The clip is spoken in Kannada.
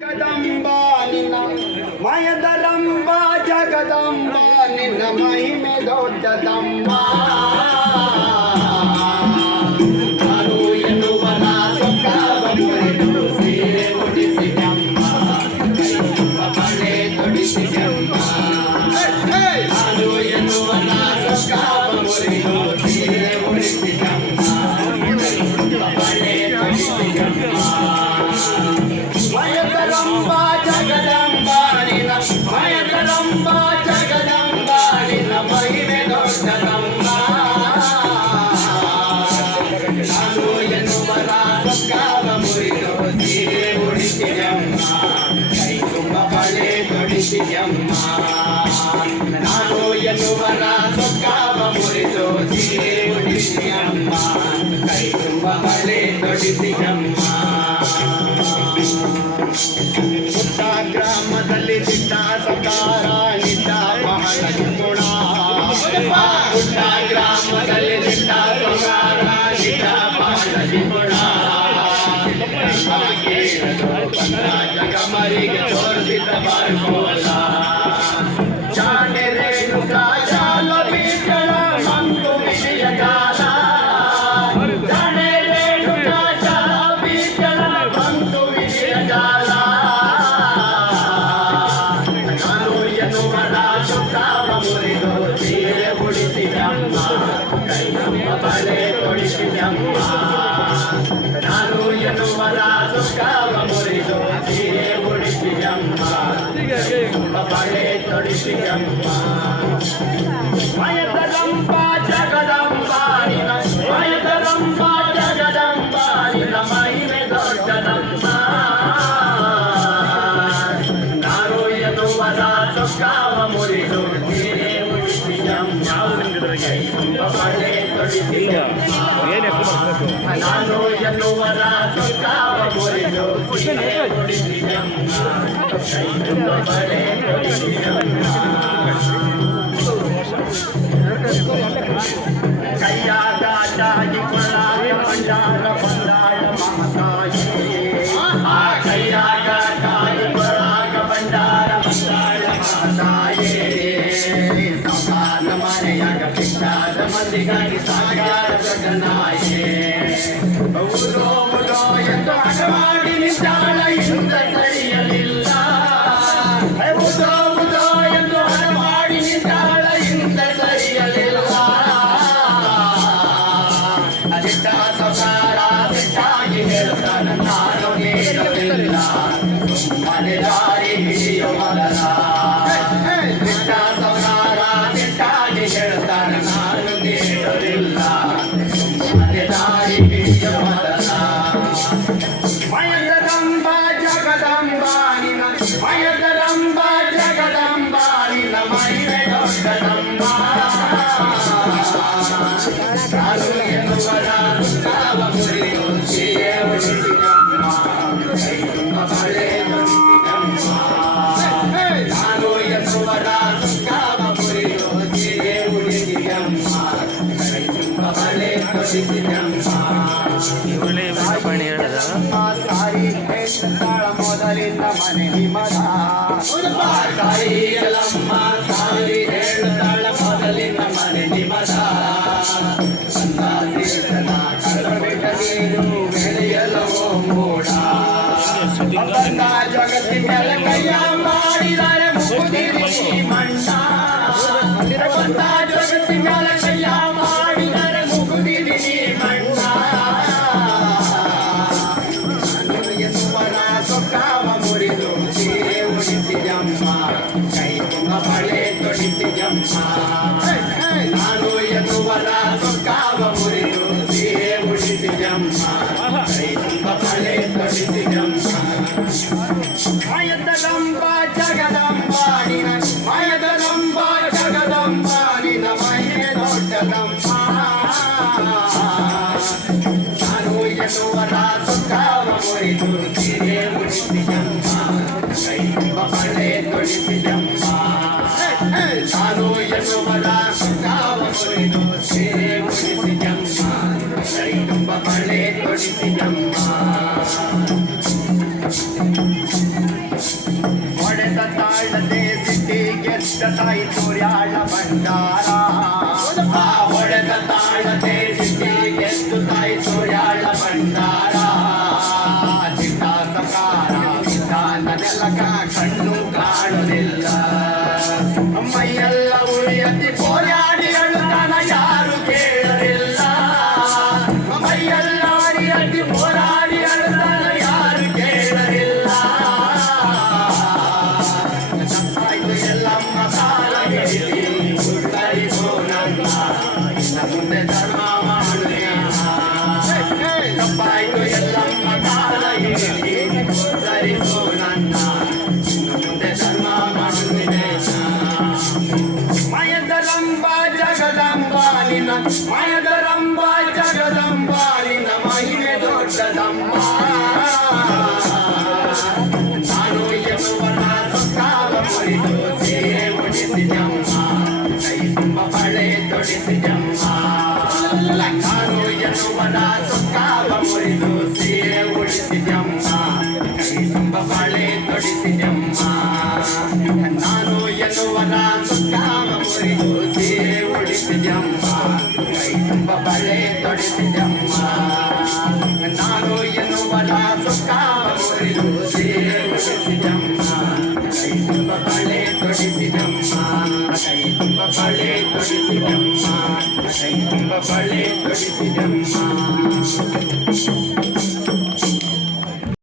ಜಗದಂಬ ನಿನ್ನ ಮಯದರಂಬ ಜಗದಂಬ ನಿನ್ನ ಮಹಿಮೆ ದೊಡ್ಡದಂಬ ನಾನು ಎನ್ನುವನ ಸೊಕ್ಕವ ಮುರಿದು ಸೀರೆ ಉಡಿಸಿದಮ್ಮ ಬಳೆ ತೊಡಿಸಿದಮ್ಮ ನಾನು ಎನ್ನುವನ ಸೊಕ್ಕವ ಮುರಿದು ಸೀರೆ ಉಡಿಸಿದಮ್ಮ ಬಳೆ ತೊಡಿಸಿದಮ್ಮ ಮಯದರಂಬ ಜಗದಂಬ ನಿನ್ನ ಮಯದರಂಬ ಜಗದಂಬ ನಿನ್ನ ಮಹಿಮೆ ದೊಡ್ಡದಂಬ ನಾನು ಎನ್ನುವರ ಸೊಕ್ಕವ ಮುರಿದು ಸೀರೆ ಉಡಿಸಿದಮ್ಮ ಕೈ ತುಂಬ ಬಳೆ ತೊಡಿಸಿದಮ್ಮ ನಾನು ಎನ್ನುವರ ಸೊಕ್ಕವ ಮುರಿದು ಸೀರೆ ಉಡಿಸಿದಮ್ಮ ಕೈ ತುಂಬ ಬಳೆ ತೊಡಿಸಿದಮ್ಮ ಪುಟ್ಟ ಗ್ರಾಮದಲ್ಲಿ ದಿಟ್ಟ ಸಕಾರ ನಿಟ್ಟ ಬಹಳ ಗುಣ ಪುಟ್ಟ ಗ್ರಾಮದಲ್ಲಿ ದಿಟ್ಟ ಸಕಾರ ನಿಟ್ಟ ಬಹಳ ಗುಣ ಜಗಮರಿಗೆ ತೋರಿಸಿದ ಬಾರ್ಕೋಲ ಚಾಣೆ ರೇಣುಕಾ ಜಾಲ ಬೀಜಳ ಮಂಕು ವಿಷಯ ಕಾಲ ಚಾಣೆ ರೇಣುಕಾ ಜಾಲ ಬೀಜಳ ಮಂಕು ವಿಷಯ ಕಾಲ ನಾನು ಎನ್ನುವರ ಸುಖವ ಮುರಿದು ಸೀರೆ ಉಡಿಸಿದಮ್ಮ ಕೈ ತುಂಬ ಬಳೆ ತೊಡಿಸಿದಮ್ಮ ನಾನು ಎನ್ನುವರ ಸುಖವ ಮುರಿದು ಸೀರೆ ಉಡಿಸಿದಮ್ಮ ಕೈ ತುಂಬ ಬಳೆ ತೊಡಿಸಿದಮ್ಮ ಮಯದರಂಬ ಜಗದಂಬ ನಿನ್ನ ಮಯದರಂಬ ಜಗದಂಬ ನಿನ್ನ ಮಹಿಮೆ ದೊಡ್ಡದಂಬ ನಾನು ಎನ್ನುವರ ಸೊಕ್ಕವ ಮುರಿದು ಸೀರೆ ಉಡಿಸಿದಮ್ಮ ಕೈ ತುಂಬ ಬಳೆ ತೊಡಿಸಿದಮ್ಮ ನಾನು ಎನ್ನುವರ ಸೊಕ್ಕವ ಮುರಿದು ಸೀರೆ ಉಡಿಸಿದಮ್ಮ ಕೈ ತುಂಬ ಬಳೆ ತೊಡಿಸಿದಮ್ಮ ಕೈಯಾದ ಚಾಗಿ ಕೊಳಾಯ ಮಂಡಾರ ಬಂದಾಳ ಮಮತಾಯೇ ಕೈಯಾಗ ಕಾಯಿ ಕೊಳಾಗ ಬಂಡಾರ ಬಂದಾಳ ಮಮತಾಯೇ ಸಾಕಾರ ಮನೆಯಾಗ ಪಿಟ್ಟಾದ ಮಂದಿಗಾಗಿ ಸಾಕಾರ ಜಗನಾಯೇ ಊರೋ ಮುಡೋ ಎಂದು ಹಠವಾಗಿ ನಿಂತಾಳ ಇಂದ ಸರಿಯಲಿಲ್ಲ ಊದೋ ಮುದೋ ಎಂದು ಹಠವಾಗಿ ನಿಂತಾಳ ಇಂದ ಸರಿಯಲಿಲ್ಲ ಅದಿಟ್ಟ ಸೌಕಾರ ಸಿಟ್ಟಾಗಿ ಹೇಳ್ತಾನ ನಾನು ನೀಡಲಿಲ್ಲ ಮನೆ ದಾರಿ ಹಿಡಿಯೋ ಮೊದಲ ದಿಟ್ಟ ಸೌಕಾರ ಸಿಟ್ಟಾಗಿ ಹೇಳ್ತಾನ ನಾನು ನೀಡಲಿಲ್ಲ ಮನೆ ದಾರಿ ಹಿಡಿಯೋ ಮೊದಲ ಮಯದರಂಬ ಜಗದಂಬ ನಿನ್ನ ಮಯದರಂಬ ಜಗದಂಬ ನಿನ್ನ ಮಹಿಮೆ ದೊಡ್ಡದಂಬ ನಾನು ಎನ್ನುವರ ಸುಖವ ಮುರಿದು ಸೀರೆ ಉಡಿಸಿದಮ್ಮ ಕೈ ತುಂಬ ಬಳೆ ತೊಡಿಸಿದಮ್ಮ ನಾನು ಎನ್ನುವರ ಸುಖವ ಮುರಿದು ಸೀರೆ ಉಡಿಸಿದಮ್ಮ ಕೈ ತುಂಬ ಬಳೆ ತೊಡಿಸಿದಮ್ಮ ಸಾರಿ ಹೇಳ್ತಾಳ ಮೊದಲಿಂದ ಮನೆ ನಿಮದ ಸಾರಿ ಎಲ್ಲಮ್ಮ ಸಾರಿ ಹೇಳ್ತಾಳ ಮೊದಲಿಂದ ಮನೆ ನಿಮದ ಬಂದ ಜಗತ್ತಿ ಮೇಲೆ ಕೈಯ ಮಾಡಿದರೆ ಮುಗುದಿರಿ ಮಣ್ಣ ಬಂದ ಜಗತ್ತಿ ಮೇಲೆ ಕೈಯ ಮಾಡಿದರೆ ಮುಗುದಿರಿ ಮಣ್ಣ ನಾನು ಎನ್ನುವರ ಸೊಕ್ಕವ ಮುರಿದು ಸೀರೆ ಉಡಿಸಿದಮ್ಮ ಕೈ ತುಂಬ ಬಳೆ ತೊಡಿಸಿದಮ್ಮ ನಾನು ಎನ್ನುವರ ಸೊಕ್ಕವ ಮುರಿದು ಸೀರೆ ಉಡಿಸಿದಮ್ಮ ಕೈ ತುಂಬ ಬಳೆ ತೊಡಿಸಿದಮ್ಮ ಮಯದರಂಬ ಜಗದಂಬ ನಿನ್ನ ಮಯದರಂಬ ಜಗದಂಬ ನಿನ್ನ ಮಹಿಮೆ ದೊಡ್ಡದಂಬ ನಾನು ಎನ್ನುವರ ಸೊಕ್ಕವ ಮುರಿದು ಸೀರೆ ಉಡಿಸಿದಮ್ಮ ಕೈ ತುಂಬ ಬಳೆ ತೊಡಿಸಿದಮ್ಮ ನಾನು ಎನ್ನುವರ ಸೊಕ್ಕವ ಮುರಿದು ಸೀರೆ ಉಡಿಸಿದಮ್ಮ ಕೈ ತುಂಬ ಬಳೆ ತೊಡಿಸಿದಮ್ಮ ಹೊಡೆದ ತಾಳದೆ ಸಿಟ್ಟಿಗೆದ್ದ ತಾಯಿ ಸೂರ್ಯಾಳ ಭಂಡಾರ ಆ ಹೊಡೆದ ತಾಳದೆ ಸಿಟ್ಟಿಗೆದ್ದು ತಾಯಿ ಸೂರ್ಯಾಳ ಭಂಡಾರ ಚಿತ್ತ ಸಕಾರ ನೆಲಕ ಕಣ್ಣು ಕಾಣುವುದಿಲ್ಲ ಮೈಯೆಲ್ಲ ಉಳಿಯತಿ ಪೋರಾಡಿ ಅಳುತ್ತಾನ ಯಾರು ಕೇಳಲಿಲ್ಲ ಮೈಯೆಲ್ಲ ಉಳಿಯತಿ ಪೋರಾಡಿ ಅಳುತ್ತಾನ ಯಾರು ಕೇಳಲಿಲ್ಲ ತಪ್ಪಾಯ್ತು ಎಲ್ಲಮ್ಮ ಕಾಲ ಹಿಡಿದಿ ಉತ್ತರಿಸೋ ನನ್ನ ಇನ್ನ ಮುಂದೆ ಧರ್ಮ ಮಾಡುವೆ ತಪ್ಪಾಯ್ತು ಎಲ್ಲಮ್ಮ ಕಾಲ ಹಿಡಿದಿ ಉತ್ತರಿಸೋ ನನ್ನ ಇನ್ನು ಮುಂದೆ ಧರ್ಮ ಮಾಡುವೆ ಮಾಯದರಂಬ ಜಗದಂಬ ನಿನ್ನ ಮಾಯದರಂಬ ಜಗದಂಬ ನಿನ್ನ ಮಹಿಮೆ ದೊಡ್ಡದಂಬ ನಾನು ಎನ್ನುವನ ಸೊಕ್ಕಾವ ಮುರಿದು ಸೀರೆ ಉಡಿಸಿದಮ್ಮ ಕೈ ತುಂಬ ಬಳೆ ತೊಡಿಸಿದಮ್ಮ ನಾನು ಎನ್ನುವನ ಸೊಕ್ಕಾವ ಮುರಿದು ಸೀರೆ ಉಡಿಸಿದಮ್ಮ ಕೈ ತುಂಬ ಬಳೆ ತೊಡಿಸಿದಮ್ಮ ನಾನು ಎನ್ನುವನ ಸೊಕ್ಕಾವ ಮುರಿದು ಸೀರೆ ಉಡಿಸಿದಮ್ಮ ಕೈ ತುಂಬ